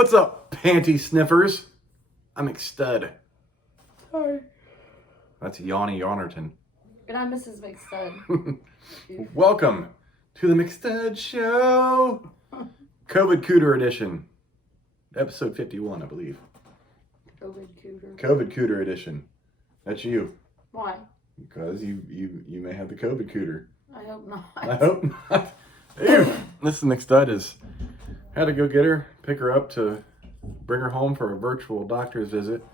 What's up, panty sniffers? I'm McStud. Hi. That's Yanni Yonnerton. And I'm Mrs. McStud. Welcome to the McStud Show. COVID Cooter edition. Episode 51, I believe. COVID Cooter. COVID Cooter edition. That's you. Why? Because you may have the COVID Cooter. I hope not. I hope not. Ew. This McStud has had to go get her, pick her up to bring her home for a virtual doctor's visit.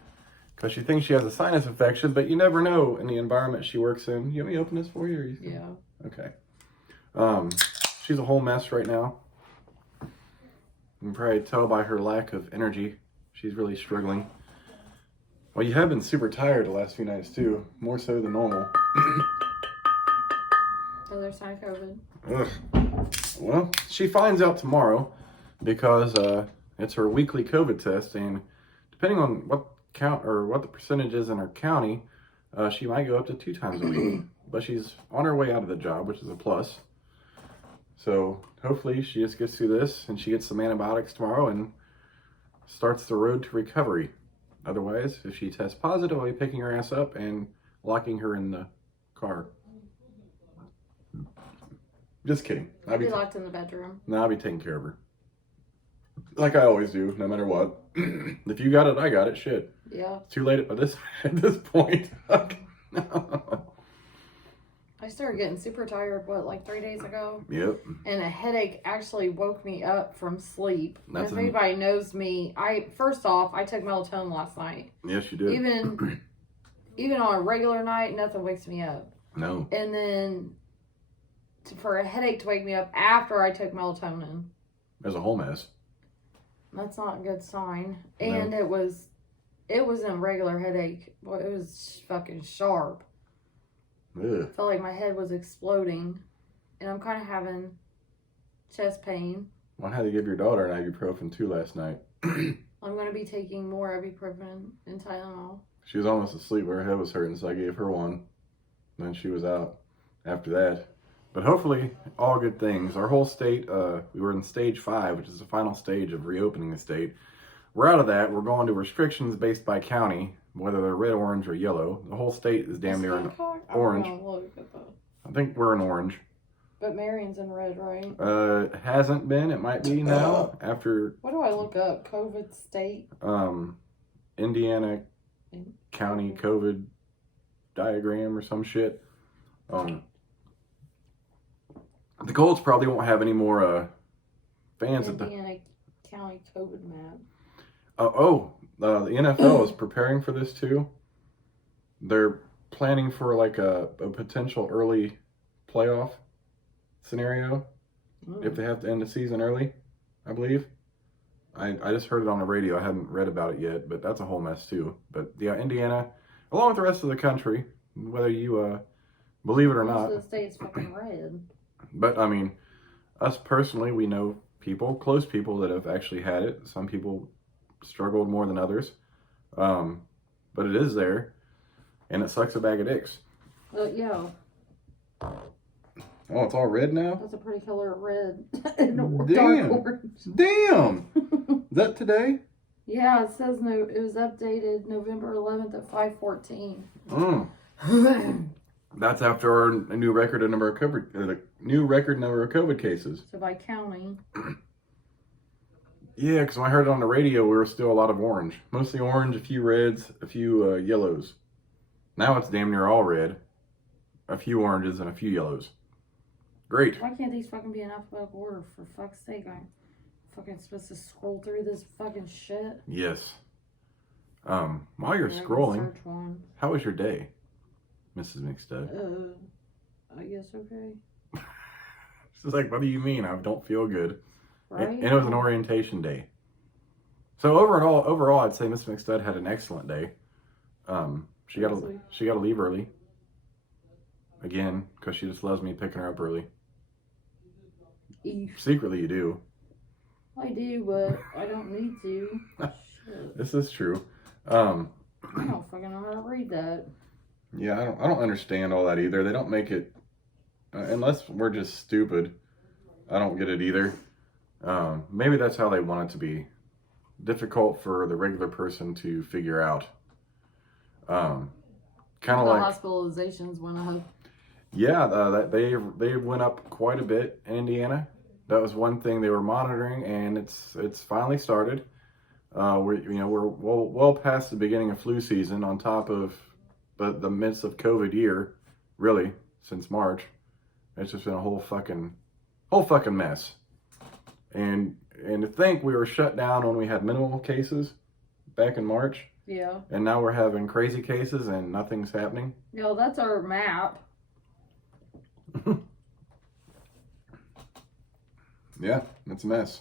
Because she thinks she has a sinus infection, but you never know in the environment she works in. You want me to open this for you? Or you Yeah. Okay. She's a whole mess right now. You can probably tell by her lack of energy. She's really struggling. Well, you have been super tired the last few nights, too. More so than normal. Other side COVID. Ugh. Well, she finds out tomorrow because it's her weekly COVID test, and depending on what the percentage is in her county, she might go up to 2 times a week. But she's on her way out of the job, which is a plus. So hopefully she just gets through this and she gets some antibiotics tomorrow and starts the road to recovery. Otherwise, if she tests positive, I'll be picking her ass up and locking her in the car. Just kidding. I'll be locked in the bedroom. No, I'll be taking care of her. Like I always do, no matter what. If you got it, I got it. Shit. Yeah. It's too late at this point. No. I started getting super tired, like 3 days ago? Yep. And a headache actually woke me up from sleep. That's if anybody knows me, first off, I took melatonin last night. Yes, you did. Even on a regular night, nothing wakes me up. No. And then for a headache to wake me up after I took melatonin. There's a whole mess. That's not a good sign. No. And it wasn't a regular headache. Well, it was fucking sharp. Ugh. Felt like my head was exploding. And I'm kind of having chest pain. Well, I had to give your daughter an ibuprofen too last night. I'm going to be taking more ibuprofen and Tylenol. She was almost asleep. Her head was hurting, so I gave her one. Then she was out after that. But hopefully, all good things. Our whole state, we were in stage 5, which is the final stage of reopening the state. We're out of that. We're going to restrictions based by county, whether they're red, orange, or yellow. The whole state is damn near in orange. I think we're in orange. But Marion's in red, right? It hasn't been. It might be now after. What do I look up? COVID state? Indiana county COVID diagram or some shit. The Colts probably won't have any more fans at the Indiana county COVID map. The NFL is preparing for this too. They're planning for like a potential early playoff scenario if they have to end the season early, I believe. I just heard it on the radio. I hadn't read about it yet, but that's a whole mess too. But yeah, Indiana, along with the rest of the country, whether you believe it or not. Most of the state's fucking red. But I mean, us personally, we know people, close people that have actually had it. Some people struggled more than others. But it is there, and it sucks a bag of dicks. Yeah. Oh, it's all red now? That's a pretty color of red. And dark Damn. orange. Damn! Is that today? Yeah, it says it was updated November 11th at 5:14. That's after our new record number of COVID cases. So by county. Yeah, because when I heard it on the radio, we were still a lot of orange. Mostly orange, a few reds, a few yellows. Now it's damn near all red. A few oranges and a few yellows. Great. Why can't these fucking be in alphabetical order? For fuck's sake, I'm fucking supposed to scroll through this fucking shit. Yes. While you're scrolling, how was your day, Mrs. McStud? I guess okay. She's like, what do you mean? I don't feel good. Right? And it was an orientation day. So overall, I'd say Mrs. McStud had an excellent day. She got to leave early. Again, because she just loves me picking her up early. Secretly, you do. I do, but I don't need to. Shit. This is true. I don't fucking know how to read that. Yeah, I don't understand all that either. They don't make it unless we're just stupid. I don't get it either. Maybe that's how they want it to be. difficult for the regular person to figure out. Kind of The like hospitalizations went up. yeah, that they went up quite a bit in Indiana. That was one thing they were monitoring, and it's finally started. We're well past the beginning of flu season, on top of the midst of COVID year, really since March. It's just been a whole fucking mess. And to think we were shut down when we had minimal cases back in March, Yeah. and now we're having crazy cases and nothing's happening. No, that's our map. Yeah, it's a mess.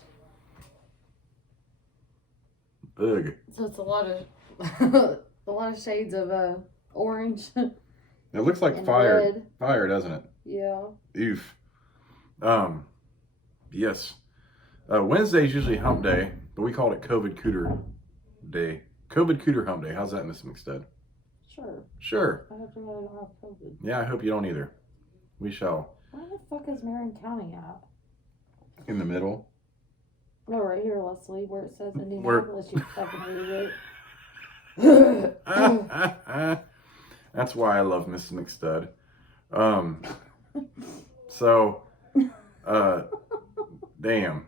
Ugh. So it's a lot of shades of orange. It looks like and fire. red. Fire, doesn't it? Yeah. Oof. Yes. Wednesday's usually hump day, but we called it COVID Cooter Day. COVID Cooter hump day. How's that, Miss McStud? Sure. Sure. I hope I don't have COVID. Yeah, I hope you don't either. We shall. Where the fuck is Marion County at? In the middle. No, right here, Leslie, where it says Where- Indianapolis. You fucking idiot. That's why I love Miss McStud. So, damn.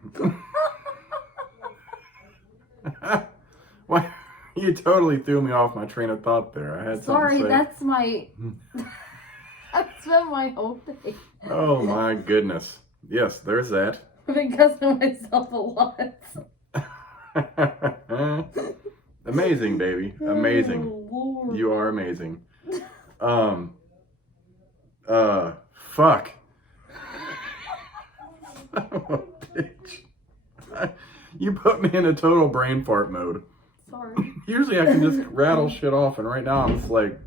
Why? You totally threw me off my train of thought there. I had Sorry, something to say. that's my. That's been my whole day. Oh my goodness. Yes, there's that. I've been cussing myself a lot. Amazing, baby. Amazing. Oh, Lord. You are amazing. Fuck. Oh, bitch. You put me in a total brain fart mode. Sorry. Usually I can just rattle shit off, and right now I'm just like,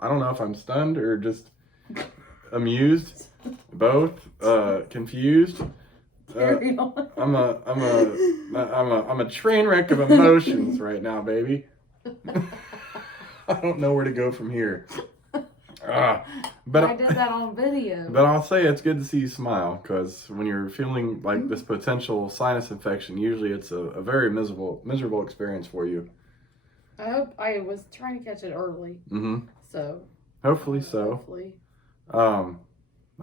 I don't know if I'm stunned or just amused, both, confused. Carry on. I'm a train wreck of emotions right now, baby. I don't know where to go from here. But I did that on video. But I'll say it's good to see you smile, because when you're feeling like this potential sinus infection, usually it's a very miserable experience for you. I was trying to catch it early. Mm-hmm. So. Hopefully so. Hopefully. I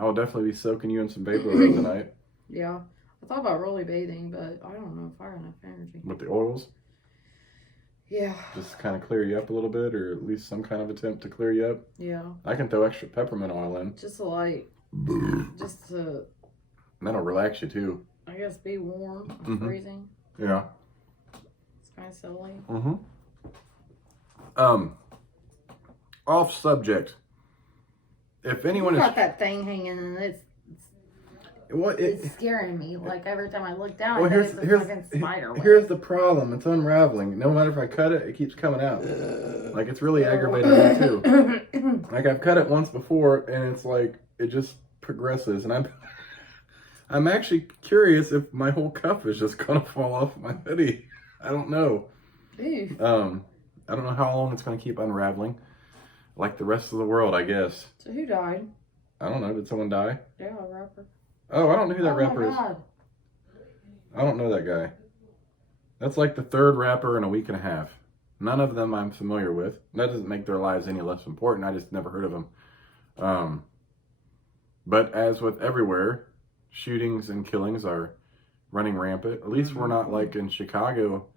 will definitely be soaking you in some vapor rub tonight. Yeah. I thought about really bathing, but I don't know if I have enough energy. With the oils? Yeah. Just kind of clear you up a little bit, or at least some kind of attempt to clear you up. Yeah. I can throw extra peppermint oil in. Just like, just to, That'll relax you too. I guess, be warm. I'm Mhm. freezing. Yeah. It's kind of silly. Mm-hmm. Off subject. If anyone You is got that thing hanging, and it's scaring me. Like every time I look down, Well, I think it's a fucking spider web. here's the problem. It's unraveling. No matter if I cut it, it keeps coming out. Like, it's really aggravating me too. Like, I've cut it once before, and it's like it just progresses, and I'm actually curious if my whole cuff is just gonna fall off my hoodie. I don't know. Ew. I don't know how long it's gonna keep unraveling. Like the rest of the world, I guess. So who died? I don't know. Did someone die? Yeah, a rapper. Oh, I don't know who that Oh rapper my is. God. I don't know that guy. That's like the third rapper in a week and a half. None of them I'm familiar with. That doesn't make their lives any less important. I just never heard of them. But as with everywhere, shootings and killings are running rampant. At least we're not like in Chicago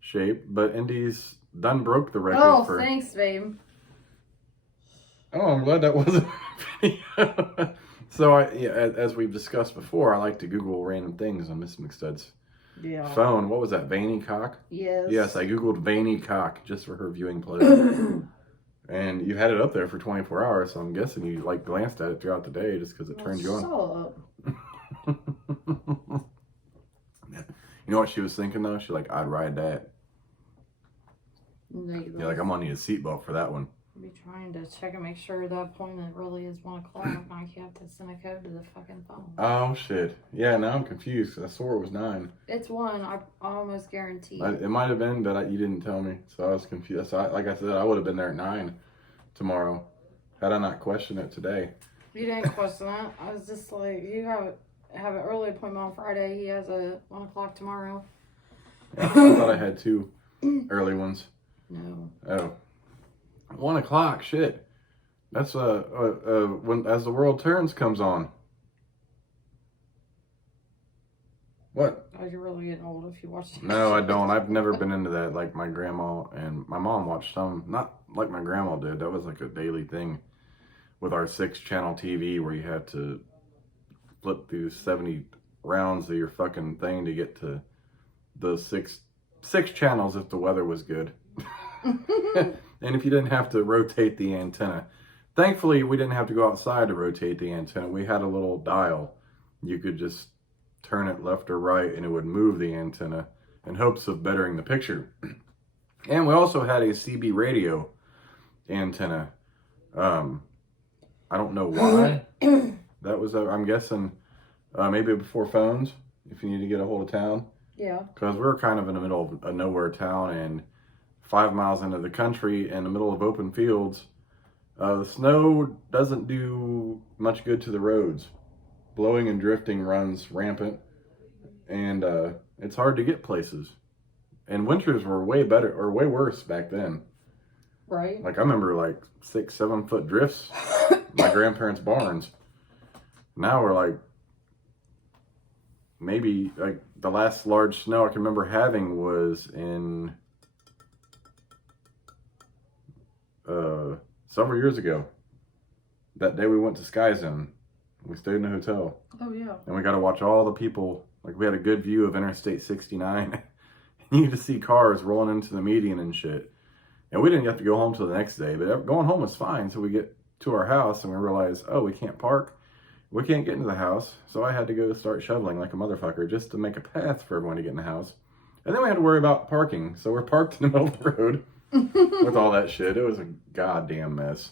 shape, but Indy's done broke the record Oh, for... thanks, babe. Oh, I'm glad that wasn't a video. So, as we've discussed before, I like to Google random things on Miss McStud's Yeah. phone. What was that, veiny cock? Yes. Yes, I Googled veiny cock just for her viewing pleasure. And you had it up there for 24 hours, so I'm guessing you like glanced at it throughout the day just because it turned you on. Shut up. You know what she was thinking though? She's like, I'd ride that. Yeah, like I'm gonna need a seatbelt for that one. I'll be trying to check and make sure that appointment really is 1 o'clock. I have to send a code to the fucking phone. Oh shit. Yeah, now I'm confused because I swore it was 9. It's 1. I almost guarantee. It might have been, but you didn't tell me, so I was confused. So like I said, I would have been there at 9 tomorrow had I not questioned it today. You didn't question that. I was just like, you have an early appointment on Friday. He has a 1 o'clock tomorrow. I thought I had 2 early ones. No. Oh. 1 o'clock, shit. That's when As the World Turns comes on. What? Oh, you're really getting old if you watch that. No, I don't. I've never been into that like my grandma and my mom watched some. Not like my grandma did. That was like a daily thing with our 6-channel TV where you had to flip through 70 rounds of your fucking thing to get to the six channels if the weather was good. And if you didn't have to rotate the antenna. Thankfully, we didn't have to go outside to rotate the antenna. We had a little dial. You could just turn it left or right and it would move the antenna in hopes of bettering the picture. And we also had a CB radio antenna. I don't know why. That was, I'm guessing, maybe before phones, if you need to get a hold of town. Yeah. Because we're kind of in the middle of a nowhere town and 5 miles into the country in the middle of open fields. The snow doesn't do much good to the roads. Blowing and drifting runs rampant, and it's hard to get places. And winters were way better, or way worse back then. Right. Like I remember like 6-7 foot drifts, my grandparents' barns. Now we're like, maybe like the last large snow I can remember having was in several years ago. That day we went to Sky Zone. We stayed in a hotel. Oh, yeah. And we got to watch all the people. Like, we had a good view of Interstate 69. You could see cars rolling into the median and shit. And we didn't have to go home till the next day. But going home was fine. So we get to our house and we realize, oh, we can't park. We can't get into the house. So I had to go start shoveling like a motherfucker just to make a path for everyone to get in the house. And then we had to worry about parking. So we're parked in the middle of the road with all that shit. It was a goddamn mess.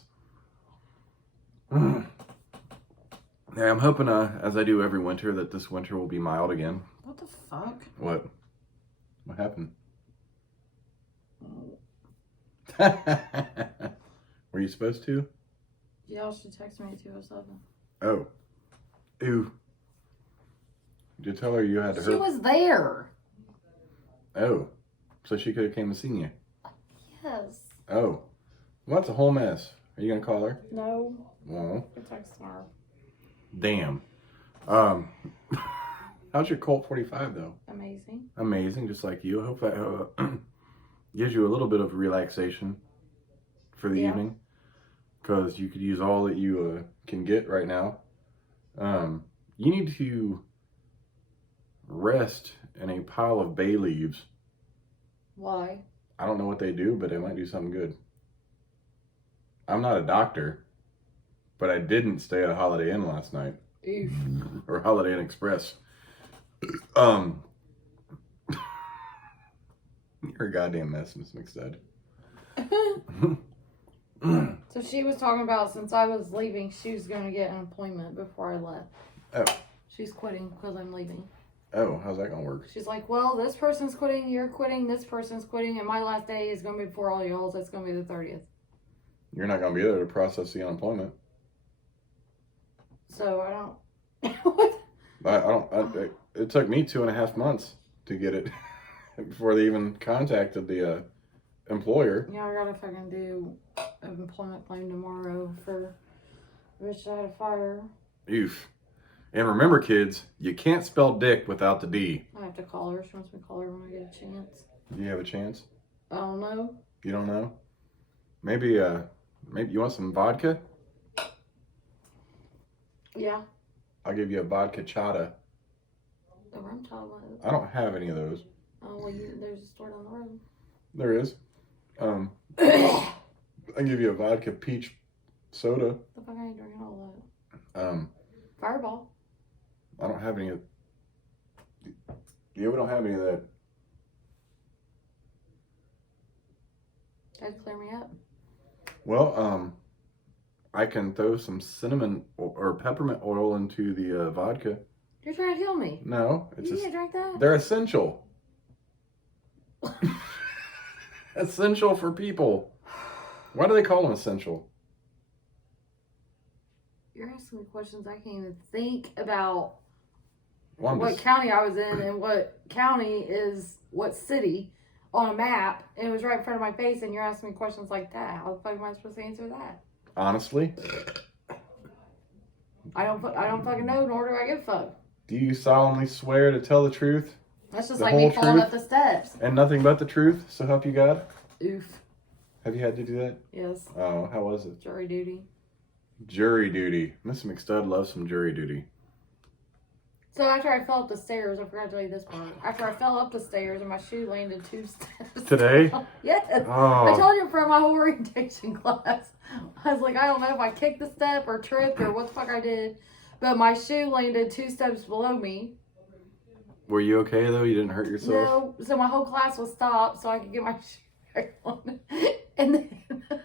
Yeah, I'm hoping, as I do every winter, that this winter will be mild again. What the fuck? What? What happened? Were you supposed to? Yeah, she texted me at 2:07. Oh. Ew. Did you tell her you had to She was there. Oh. So she could have came and seen you? Yes. Oh. Well, that's a whole mess. Are you going to call her? No. Well. I text her. Damn. How's your Colt 45 though? Amazing. Amazing, just like you. I hope that gives you a little bit of relaxation for the evening, because you could use all that you can get right now. You need to rest in a pile of bay leaves. Why? I don't know what they do, but they might do something good. I'm not a doctor, but I didn't stay at a Holiday Inn last night. Oof. Or Holiday Inn Express. You're a goddamn mess, Miss McStud. So she was talking about, since I was leaving, she was going to get an appointment before I left. Oh. She's quitting because I'm leaving. Oh, how's that gonna work? She's like, well, this person's quitting, you're quitting, this person's quitting, and my last day is going to be before all y'all's. It's going to be the 30th. You're not gonna be there to process the unemployment. So I don't. What? It took me 2.5 months to get it before they even contacted the employer. Yeah, I gotta fucking do an employment claim tomorrow for bitch I had a fire. Oof. And remember, kids, you can't spell dick without the D. I have to call her. She wants me to call her when I get a chance. Do you have a chance? I don't know. You don't know? Maybe you want some vodka? Yeah. I'll give you a vodka chata. The rum chocolate. I don't have any of those. Oh, well, there's a store down the road. There is. I'll give you a vodka peach soda. The fuck I ain't drinking all that. Fireball. I don't have any of... Yeah, we don't have any of that. Guys, clear me up. Well, I can throw some cinnamon or peppermint oil into the vodka. You're trying to kill me. No, it's You can't drink that? they're essential. Essential for people. Why do they call them essential? You're asking me questions I can't even think about. Well, what county I was in and what county is what city on a map, and it was right in front of my face, and you're asking me questions like that. How the fuck am I supposed to answer that? Honestly, I don't fucking know, nor do I give a fuck. do you solemnly swear to tell the truth? That's just The like me whole falling truth? up the steps. And nothing but the truth, so help you God? Oof. Have you had to do that? Yes. Oh, how was it? Jury duty. Jury duty. Miss McStud loves some jury duty. So after I fell up the stairs, I forgot to tell you this part. After I fell up the stairs and my shoe landed 2 steps. Today? Yes. Oh. I told you in front of my whole orientation class. I was like, I don't know if I kicked the step or tripped or what the fuck I did. But my shoe landed 2 steps below me. Were you okay though? You didn't hurt yourself? No. So my whole class was stopped so I could get my shoe back on. And then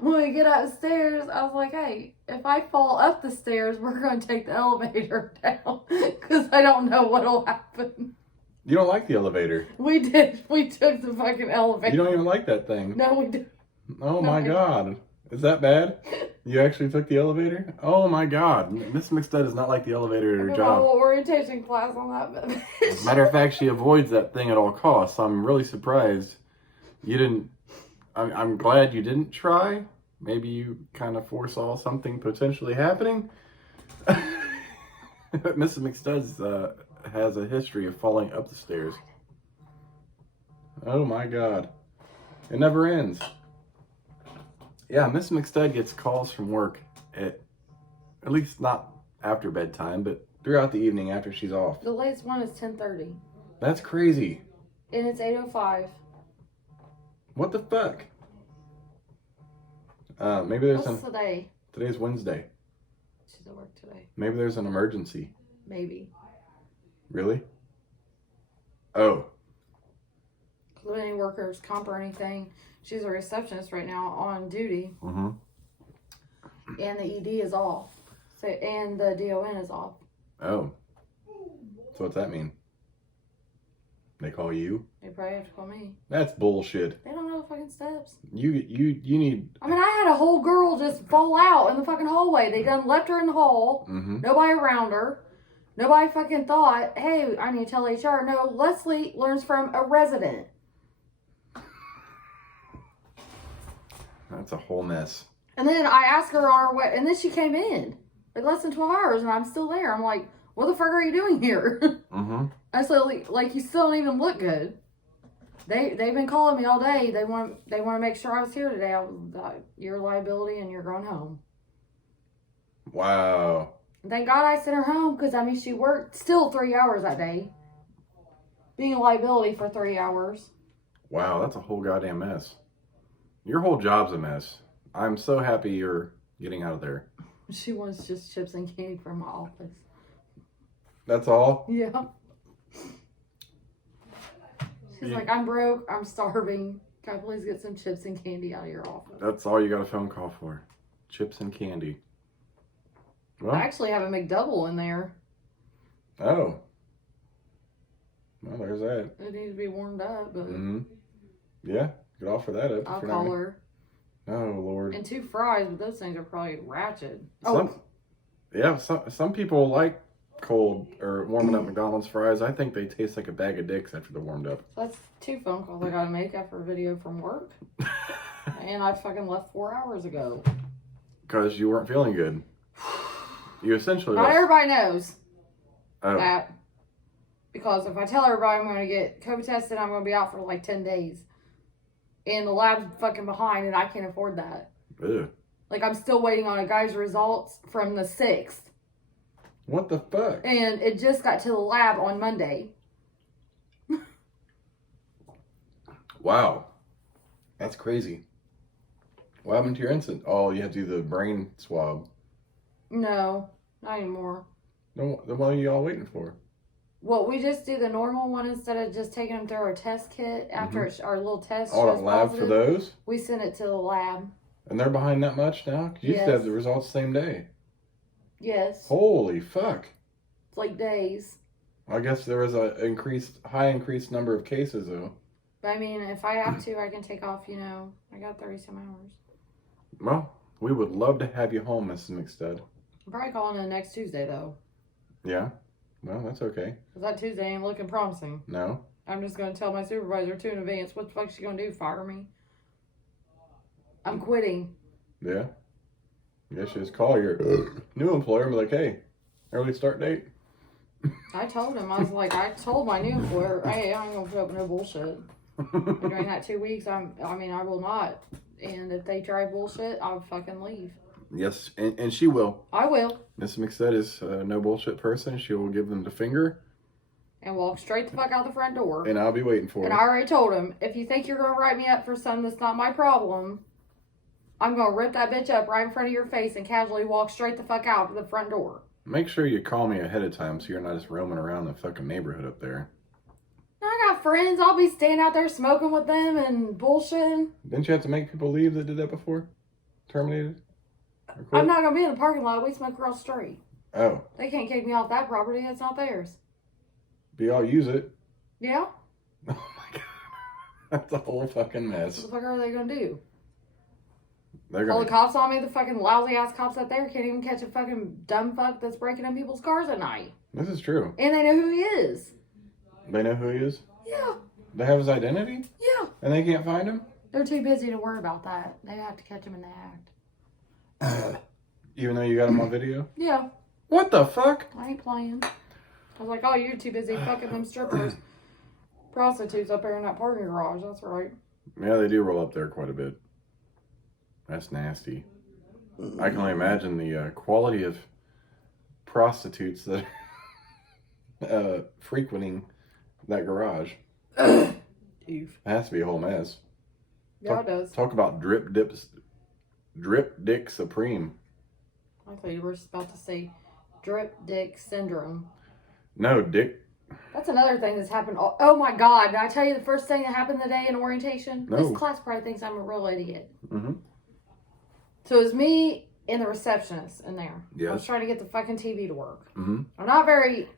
when we get upstairs, I was like, hey, if I fall up the stairs, we're going to take the elevator down. Because I don't know what will happen. You don't like the elevator. We did. We took the fucking elevator. You don't even like that thing. No, we did. Oh my God. Is that bad? You actually took the elevator? Oh my God. Miss McStud does not like the elevator at her My job. whole orientation class on that bitch. Matter of fact, she avoids that thing at all costs. I'm really surprised you didn't. I'm glad you didn't try. Maybe you kind of foresaw something potentially happening. Mrs. McStuds has a history of falling up the stairs. Oh my God. It never ends. Yeah, Miss McStud gets calls from work at least not after bedtime, but throughout the evening after she's off. The latest one is 10:30. That's crazy. And it's 8:05. What the fuck? Maybe there's What's today? Today's Wednesday. She's at work today. Maybe there's an emergency. Maybe. Really? Oh. With any workers' comp or anything. She's a receptionist right now on duty. Mm-hmm. And the ED is off. So, and the DON is off. Oh. So what's that mean? They call you? They probably have to call me. That's bullshit. They don't know the fucking steps. You need. I mean, I had a whole girl just fall out in the fucking hallway. They done left her in the hall. Mm-hmm. Nobody around her. Nobody fucking thought, hey, I need to tell HR. No, Leslie learns from a resident. That's a whole mess. And then I asked her on her way, and then she came in. Like less than 12 hours, and I'm still there. I'm like, what the fuck are you doing here? Mm-hmm. I said, like, you still don't even look good. They've been calling me all day. They want to make sure I was here today. I was your liability, and you're going home. Wow. Thank God I sent her home, because I mean she worked still 3 hours that day, being a liability for 3 hours. Wow, that's a whole goddamn mess. Your whole job's a mess. I'm so happy you're getting out of there. She wants just chips and candy from my office. That's all? Yeah. She's like, I'm broke. I'm starving. Can I please get some chips and candy out of your office? That's all you got a phone call for. Chips and candy. Well, I actually have a McDouble in there. oh. Well, there's that. It needs to be warmed up, but Mm-hmm. Yeah, could offer that up. I'll if you're call not- her. Oh, Lord. And 2 fries, but those things are probably ratchet. Some people like cold or warming up McDonald's fries. I think they taste like a bag of dicks after they're warmed up. That's 2 phone calls I gotta make after a video from work. And I fucking left 4 hours ago. Because you weren't feeling good. You essentially Not left. everybody knows Oh, that. Because if I tell everybody I'm going to get COVID tested, I'm going to be out for like 10 days. And the lab's fucking behind, and I can't afford that. ew. Like, I'm still waiting on a guy's results from the 6th. What the fuck? And it just got to the lab on Monday. Wow. That's crazy. What happened to your incident? Oh, you had to do the brain swab. No, not anymore. Then what are you all waiting for? Well, we just do the normal one instead of just taking them through our test kit after our little test. Oh, shows a lab positive. for those? We send it to the lab. And they're behind that much now? 'Cause you used to Yes. have the results the same day. Yes. Holy fuck. It's like days. I guess there was a high increased number of cases though. But I mean, if I have to, I can take off, I got 30 some hours. Well, we would love to have you home, Mrs. McStud. I'm probably calling in next Tuesday, though. Yeah? Well, that's okay. Because that Tuesday ain't looking promising. No. I'm just going to tell my supervisor too in advance. What the fuck is she going to do? Fire me? I'm quitting. Yeah. I guess you just call your new employer and be like, hey, early start date. I told him. I was like, I told my new employer, hey, I ain't going to put up no bullshit. And during that 2 weeks, I will not. And if they try bullshit, I'll fucking leave. Yes, and she will. I will. Miss McStud is a no bullshit person. She will give them the finger. And walk straight the fuck out the front door. And I'll be waiting for her. And I already told him, if you think you're going to write me up for something that's not my problem, I'm going to rip that bitch up right in front of your face and casually walk straight the fuck out the front door. Make sure you call me ahead of time so you're not just roaming around the fucking neighborhood up there. I got friends. I'll be standing out there smoking with them and bullshitting. Didn't you have to make people leave that did that before? Terminated? I'm not going to be in the parking lot. We smoke across the street. Oh. They can't kick me off that property. It's not theirs. But y'all use it. Yeah? Oh my god. That's a whole fucking mess. What the fuck are they going to do? They're Call gonna... the cops on me? The fucking lousy ass cops out there can't even catch a fucking dumb fuck that's breaking in people's cars at night. This is true. And they know who he is. They know who he is? Yeah. They have his identity? Yeah. And they can't find him? They're too busy to worry about that. They have to catch him in the act. Even though you got him on video? Yeah. What the fuck? I ain't playing. I was like, oh, you're too busy fucking them strippers. Prostitutes up there in that parking garage. That's right. Yeah, they do roll up there quite a bit. That's nasty. I can only imagine the quality of prostitutes that are frequenting that garage. It has to be a whole mess. Yeah, it does. Talk about drip dick supreme. I thought you were about to say drip dick syndrome. No, dick. That's another thing that's happened. Oh my god, did I tell you the first thing that happened today in orientation? No. This class probably thinks I'm a real idiot. Mm-hmm. So it was me and the receptionist in there. Yes. I was trying to get the fucking TV to work. Mm-hmm. I'm not very...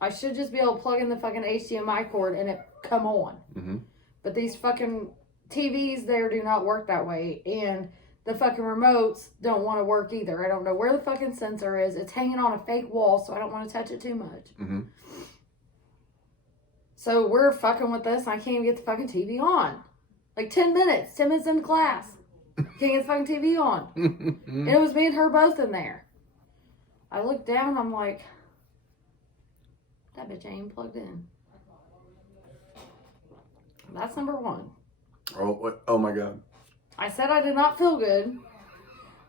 I should just be able to plug in the fucking HDMI cord and it come on. Mm-hmm. But these fucking TVs there do not work that way. And the fucking remotes don't want to work either. I don't know where the fucking sensor is. It's hanging on a fake wall, so I don't want to touch it too much. Mm-hmm. So we're fucking with this, and I can't even get the fucking TV on. Like 10 minutes. 10 minutes in class. Can't get the fucking TV on. And it was me and her both in there. I looked down, I'm like, that bitch ain't even plugged in. That's number one. Oh my god. I said I did not feel good.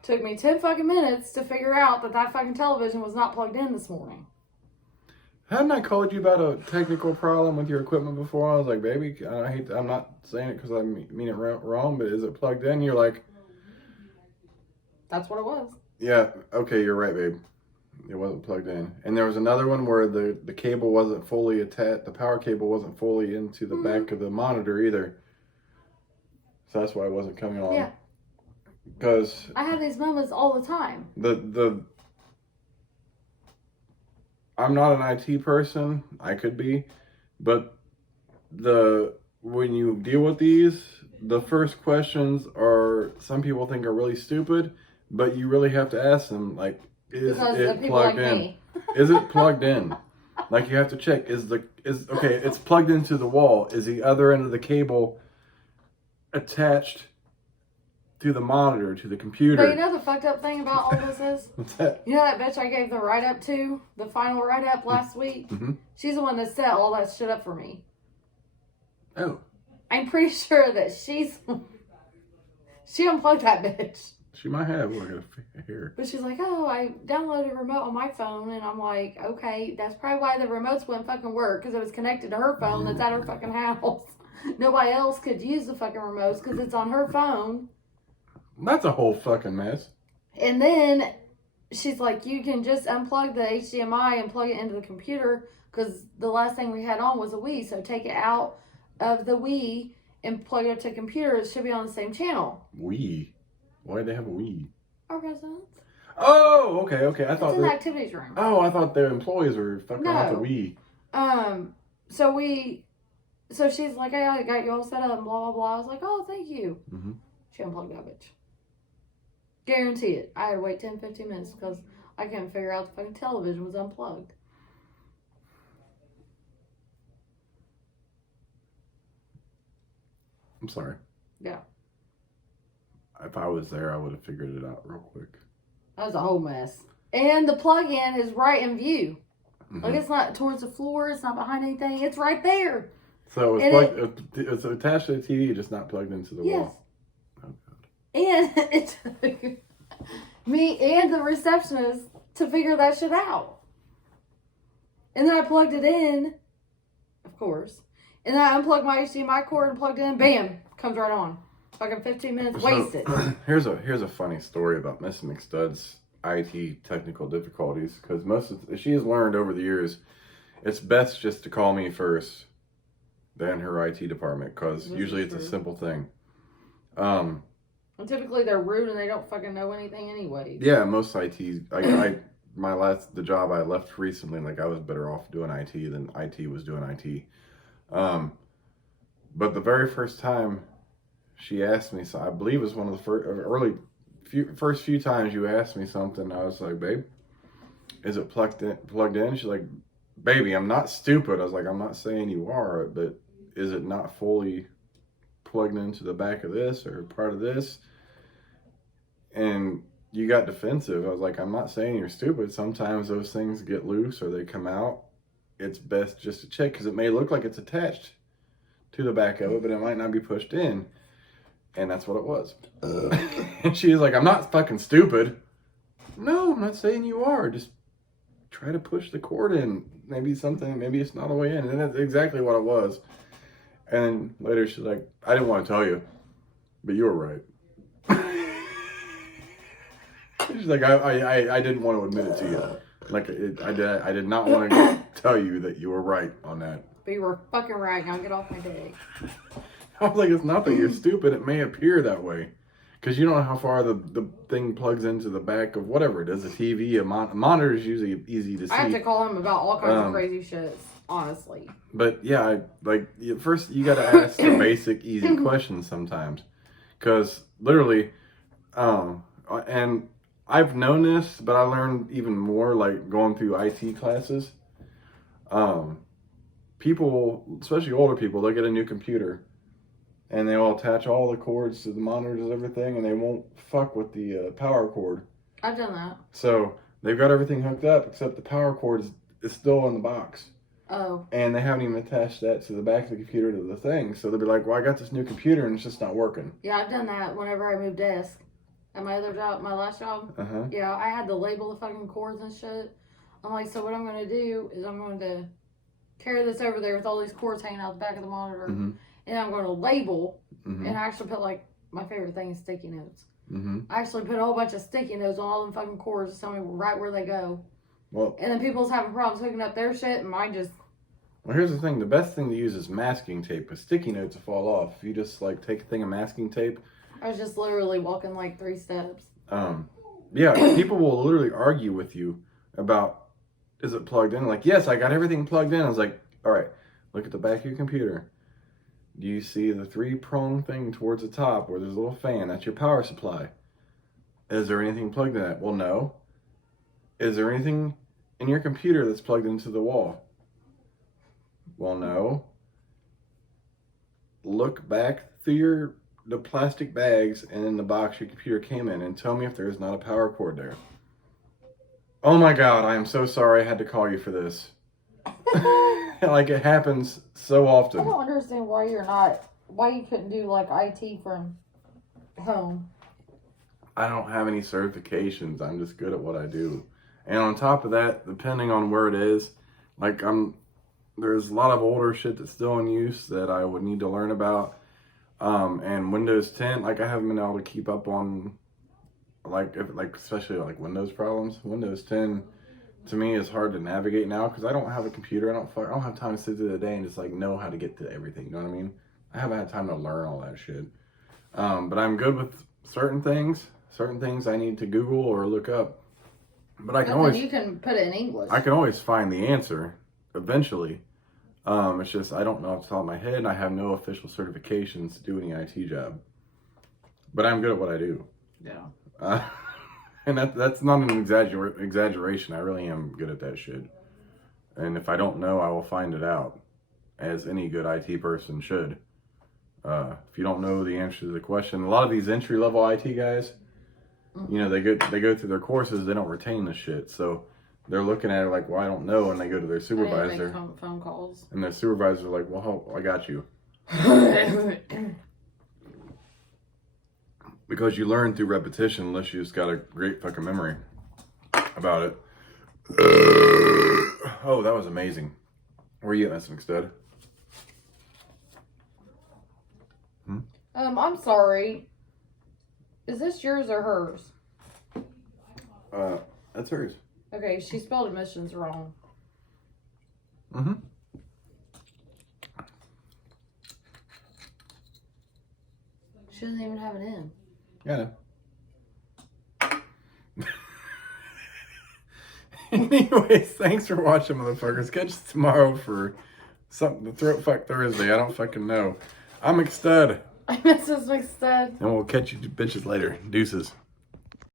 Took me 10 fucking minutes to figure out that fucking television was not plugged in this morning. Hadn't I called you about a technical problem with your equipment before? I was like, baby, I'm not saying it because I mean it wrong, but is it plugged in? You're like... That's what it was. Yeah, okay, you're right, babe. It wasn't plugged in. And there was another one where the cable wasn't fully attached, the power cable wasn't fully into the back of the monitor either. So that's why it wasn't coming on. Yeah. Because... I have these moments all the time. I'm not an IT person. I could be. But when you deal with these, the first questions are, some people think are really stupid, but you really have to ask them, like, is it plugged in? Is it plugged in? Like, you have to check, okay, it's plugged into the wall. Is the other end of the cable attached to the monitor, to the computer? But you know the fucked up thing about all this is? What's that? You know that bitch I gave the write-up to? The final write-up last week? Mm-hmm. She's the one that set all that shit up for me. Oh. I'm pretty sure that she unplugged that bitch. She might have. We're going to hear. But she's like, oh, I downloaded a remote on my phone. And I'm like, okay, that's probably why the remotes wouldn't fucking work. Because it was connected to her phone that's at her fucking house. Nobody else could use the fucking remotes because it's on her phone. That's a whole fucking mess. And then she's like, you can just unplug the HDMI and plug it into the computer. Because the last thing we had on was a Wii. So take it out of the Wii and plug it to the computer. It should be on the same channel. Wii? Why did they have a Wii? Our residents. Oh, okay. I thought it's in the activities room. Oh, I thought their employees were fucking off the Wii. So she's like, hey, I got you all set up and blah, blah, blah. I was like, oh, thank you. Mm-hmm. She unplugged that bitch. Guarantee it. I had to wait 10, 15 minutes because I couldn't figure out the fucking television was unplugged. I'm sorry. Yeah. If I was there, I would have figured it out real quick. That was a whole mess. And the plug-in is right in view. Mm-hmm. Like, it's not towards the floor. It's not behind anything. It's right there. So it's attached to the TV, just not plugged into the wall. Oh, God. And it took me and the receptionist to figure that shit out. And then I plugged it in, of course. And then I unplugged my HDMI cord and plugged it in. Bam! Comes right on. Fucking 15 minutes wasted. Here's a funny story about Miss McStud's IT technical difficulties, because she has learned over the years it's best just to call me first than her IT department, because usually it's a simple thing. And typically they're rude and they don't fucking know anything anyway. Yeah, most IT, the job I left recently, like I was better off doing IT than IT was doing IT. But the very first time she asked me, so I believe it was one of the first few times you asked me something, I was like, babe, is it plugged in? She's like, baby, I'm not stupid. I was like, I'm not saying you are, but is it not fully plugged into the back of this or part of this? And you got defensive. I was like, I'm not saying you're stupid. Sometimes those things get loose or they come out. It's best just to check, because it may look like it's attached to the back of it, but it might not be pushed in. And that's what it was. And she was like, I'm not fucking stupid. No, I'm not saying you are. Just try to push the cord in. Maybe it's not all the way in. And that's exactly what it was. And later she's like, I didn't want to tell you, but you were right. She's like, I didn't want to admit it to you. Like, I did not want to tell you that you were right on that. But you were fucking right. Now get off my dick. I was like, it's not that you're stupid. It may appear that way. Because you don't know how far the thing plugs into the back of whatever it is. A TV, a monitor is usually easy to see. I have to call him about all kinds of crazy shit, honestly. But yeah, first you got to ask the basic, easy questions sometimes. Because literally, and I've known this, but I learned even more like going through IT classes. People, especially older people, they'll get a new computer. And they'll attach all the cords to the monitors and everything, and they won't fuck with the power cord. I've done that. So they've got everything hooked up, except the power cord is still in the box. Oh. And they haven't even attached that to the back of the computer to the thing. So they'll be like, well, I got this new computer, and it's just not working. Yeah, I've done that whenever I moved desk. At my other job, my last job. Uh-huh. Yeah, I had to label the fucking cords and shit. I'm like, so what I'm going to do is I'm going to carry this over there with all these cords hanging out the back of the monitor. Mm-hmm. And I'm going to label, mm-hmm. and I actually put, like, my favorite thing is sticky notes. Mm-hmm. I actually put a whole bunch of sticky notes on all them fucking cords to tell me right where they go. Well, and then people's having problems hooking up their shit, and mine just... Well, here's the thing. The best thing to use is masking tape, because sticky notes will fall off. If you just, like, take a thing of masking tape... I was just literally walking, like, 3 steps. Yeah, people will literally argue with you about, is it plugged in? Like, yes, I got everything plugged in. I was like, all right, look at the back of your computer. Do you see the 3-prong thing towards the top where there's a little fan? That's your power supply. Is there anything plugged in that? Well, no. Is there anything in your computer that's plugged into the wall? Well, no. Look back through the plastic bags and in the box your computer came in and tell me if there is not a power cord there. Oh my God, I am so sorry I had to call you for this. Like, it happens so often. I don't understand why you couldn't do, like, IT from home. I don't have any certifications. I'm just good at what I do. And on top of that, depending on where it is, like, there's a lot of older shit that's still in use that I would need to learn about. And Windows 10, like, I haven't been able to keep up on, especially, like, Windows problems. Windows 10... to me, it's hard to navigate now because I don't have a computer. I don't have time to sit through the day and just like know how to get to everything. You know what I mean? I haven't had time to learn all that shit. But I'm good with certain things. Certain things I need to Google or look up. But I can always. You can put it in English. I can always find the answer eventually. It's just I don't know off the top of my head, and I have no official certifications to do any IT job. But I'm good at what I do. Yeah. And that's not an exaggeration. I really am good at that shit. And if I don't know, I will find it out, as any good IT person should. If you don't know the answer to the question, a lot of these entry-level IT guys, you know, they go through their courses, they don't retain the shit. So they're looking at it like, well, I don't know, and they go to their supervisor. Make phone calls. And their supervisor's like, well, I got you. Because you learn through repetition, unless you just got a great fucking memory about it. Oh, that was amazing. Where are you at, McStud? I'm sorry. Is this yours or hers? That's hers. Okay, she spelled admissions wrong. Mm-hmm. She doesn't even have an N. Yeah. Anyways, thanks for watching, motherfuckers. Catch us tomorrow for something to Throat Fuck Thursday. I don't fucking know. I'm McStud. I'm Mrs. McStud. And we'll catch you bitches later. Deuces.